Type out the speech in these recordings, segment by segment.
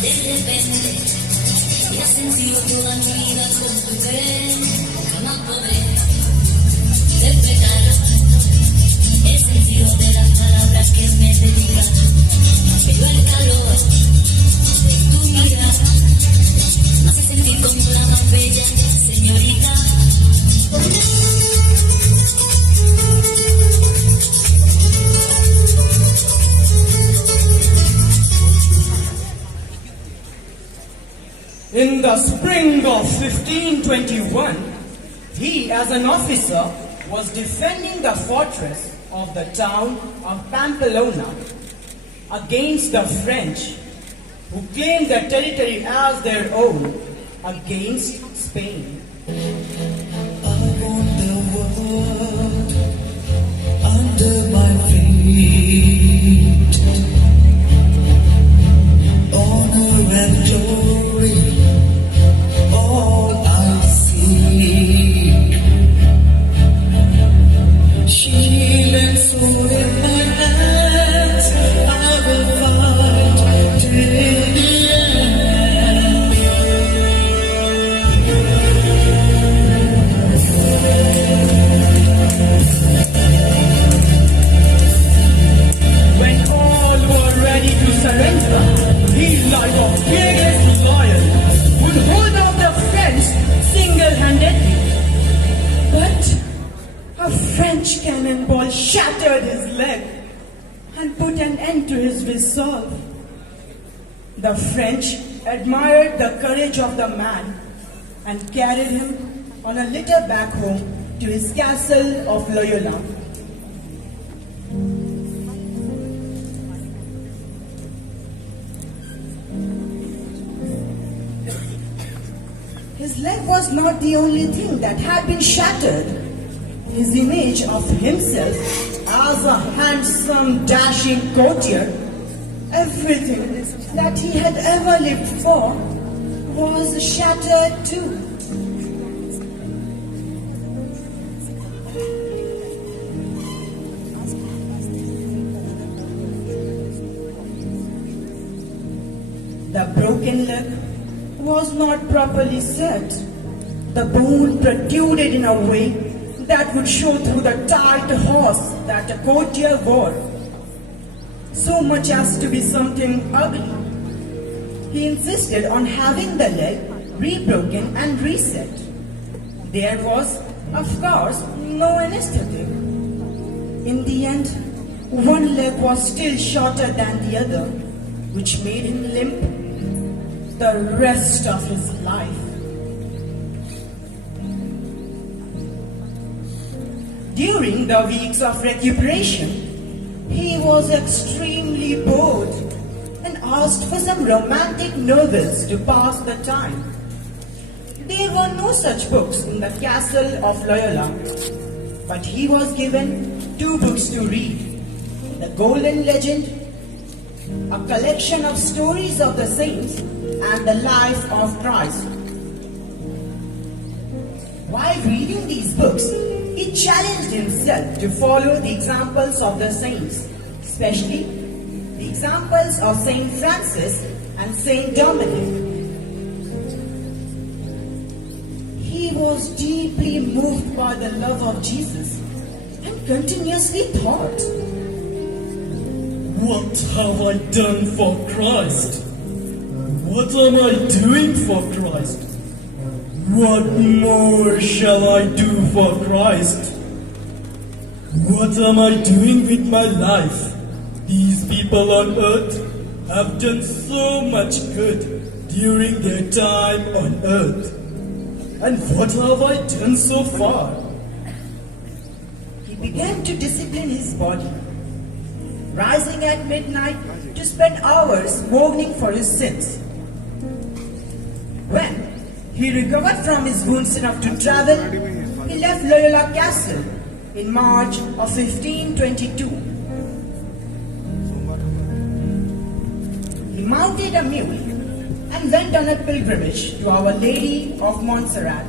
De repente, me has sentido toda mi vida con tu querer. Jamás podré interpretar el sentido de las palabras que me dedican. Pero el calor de tu mirada me hace sentir como la más bella señorita. In the spring of 1521, he, as an officer, was defending the fortress of the town of Pamplona against the French, who claimed the territory as their own against Spain. I want the world under my feet, honor and glory, all I seek. Shield and sword in my hands, I will fight till the end. When all were ready to surrender, he, like a fearless lion, would hold off the French single-handedly. But a French cannonball shattered his leg and put an end to his resolve. The French admired the courage of the man and carried him on a litter back home to his castle of Loyola. His leg was not the only thing that had been shattered. His image of himself as a handsome, dashing courtier, everything that he had ever lived for, was shattered too. The broken leg was not properly set. The bone protruded in a way that would show through the tight horse that a courtier wore, so much as to be something ugly. He insisted on having the leg rebroken and reset. There was, of course, no anesthetic. In the end, one leg was still shorter than the other, which made him limp the rest of his life. During the weeks of recuperation, he was extremely bored and asked for some romantic novels to pass the time. There were no such books in the castle of Loyola, but he was given 2 books to read: The Golden Legend, a collection of stories of the saints, and the life of Christ. While reading these books, he challenged himself to follow the examples of the saints, especially the examples of Saint Francis and Saint Dominic. He was deeply moved by the love of Jesus and continuously thought, "What have I done for Christ? What am I doing for Christ? What more shall I do for Christ? What am I doing with my life? These people on earth have done so much good during their time on earth. And what have I done so far?" He began to discipline his body, rising at midnight to spend hours mourning for his sins. When he recovered from his wounds enough to travel, he left Loyola Castle in March of 1522. He mounted a mule and went on a pilgrimage to Our Lady of Montserrat,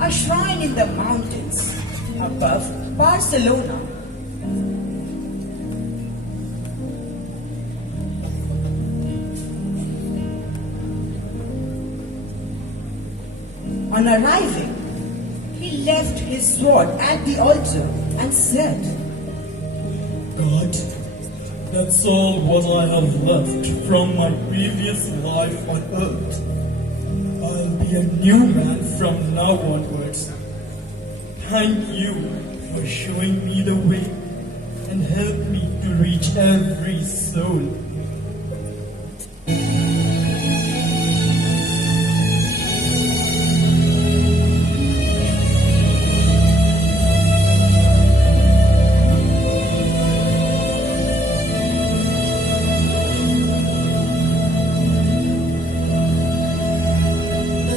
a shrine in the mountains above Barcelona. On arriving, he left his sword at the altar and said, God, that's all what I have left from my previous life on earth. I'll be a new man from now onwards. Thank you for showing me the way and help me to reach every soul.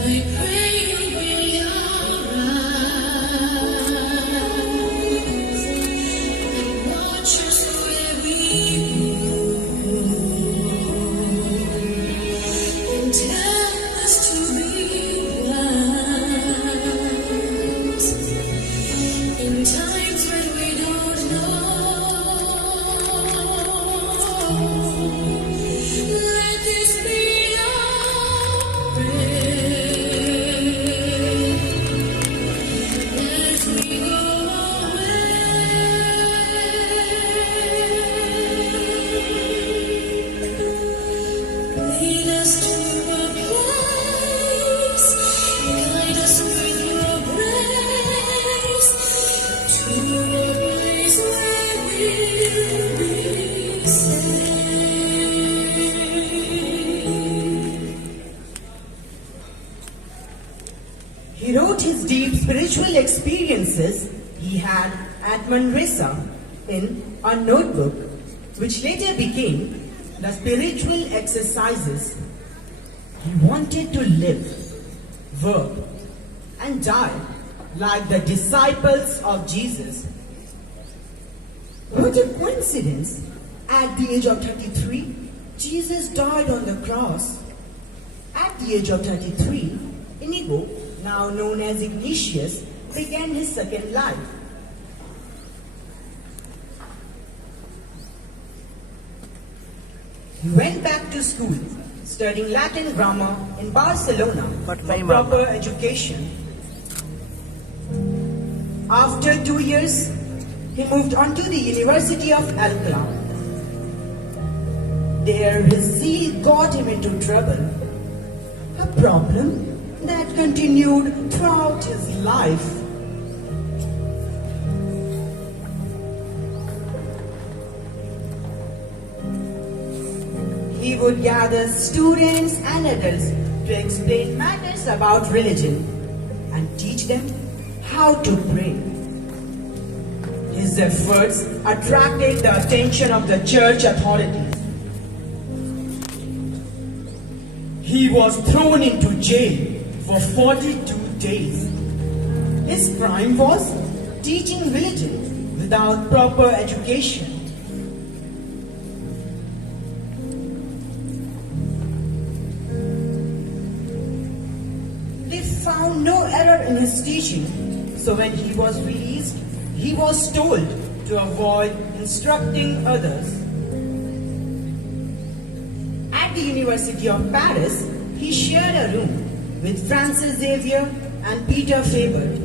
I pray you will arise and watch us where we go and tell us to be wise in times when we don't know. Let this be our prayer as we go away. Lead us to a place, guide us with your grace, to a place where we'll be safe. He wrote his deep spiritual experiences he had at Manresa in a notebook, which later became the spiritual exercises. He wanted to live, work, and die like the disciples of Jesus. What a coincidence! At the age of 33, Jesus died on the cross. At the age of 33, Inigo, now known as Ignatius, began his second life. He went back to school, studying Latin grammar in Barcelona for proper education. After 2 years, he moved on to the University of Alcalá. There, his zeal got him into trouble, a problem that continued throughout his life. He would gather students and adults to explain matters about religion and teach them how to pray. His efforts attracted the attention of the church authorities. He was thrown into jail for 42 days. His crime was teaching religion without proper education. They found no error in his teaching, so when he was released, he was told to avoid instructing others. At the University of Paris, he shared a room with Francis Xavier and Peter Faber.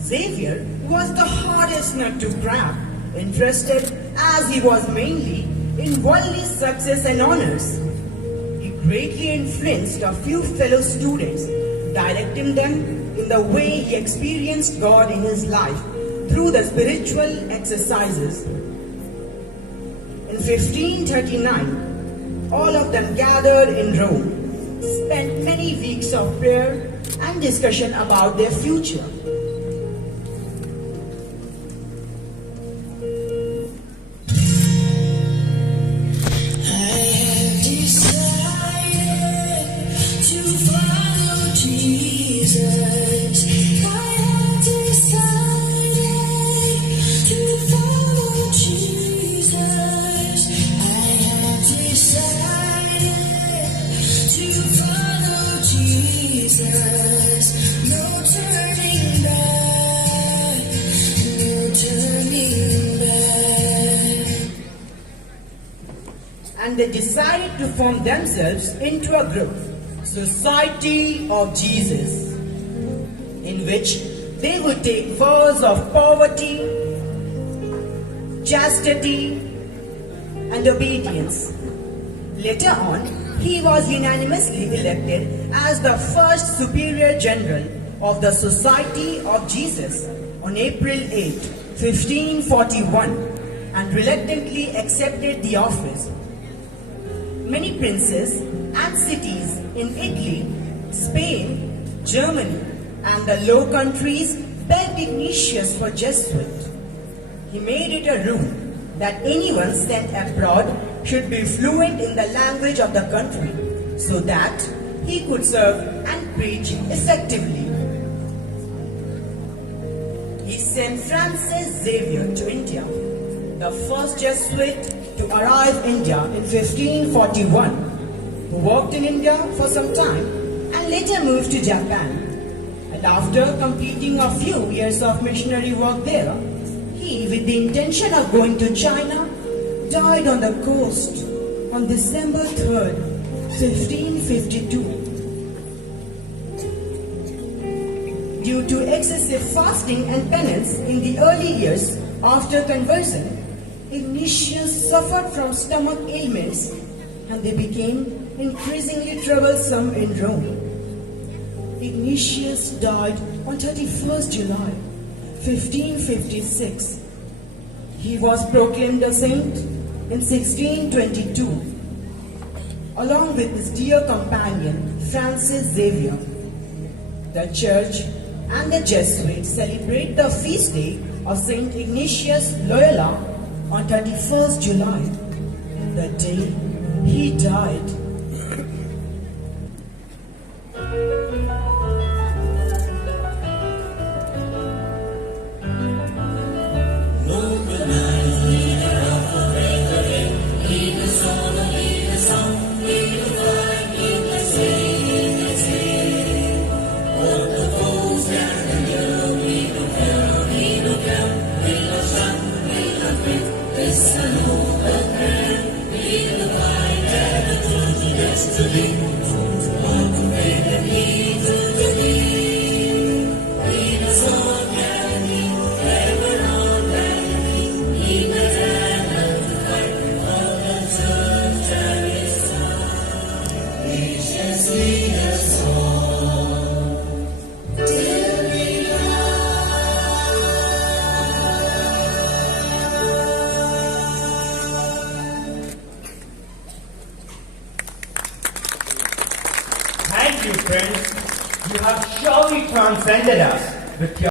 Xavier was the hardest nut to crack, interested as he was mainly in worldly success and honors. He greatly influenced a few fellow students, directing them in the way he experienced God in his life through the spiritual exercises. In 1539, all of them gathered in Rome, spent many weeks of prayer and discussion about their future. No turning back. they decided to form themselves into a group, Society of Jesus, in which they would take vows of poverty, chastity, and obedience. Later on, he was unanimously elected as the first Superior General of the Society of Jesus on April 8, 1541, and reluctantly accepted the office. Many princes and cities in Italy, Spain, Germany, and the Low Countries begged Ignatius for Jesuit. He made it a rule that anyone sent abroad should be fluent in the language of the country so that he could serve and preach effectively. He sent Francis Xavier to India, the first Jesuit to arrive in India in 1541, who worked in India for some time and later moved to Japan. And after completing a few years of missionary work there, he, with the intention of going to China, died on the coast on December 3rd, 1552. Due to excessive fasting and penance in the early years after conversion, Ignatius suffered from stomach ailments and they became increasingly troublesome in Rome. Ignatius died on 31st July, 1556. He was proclaimed a saint in 1622, along with his dear companion Francis Xavier. The Church and the Jesuits celebrate the feast day of Saint Ignatius Loyola on 31st July, the day he died. Thank you, friends. You have surely transcended us with your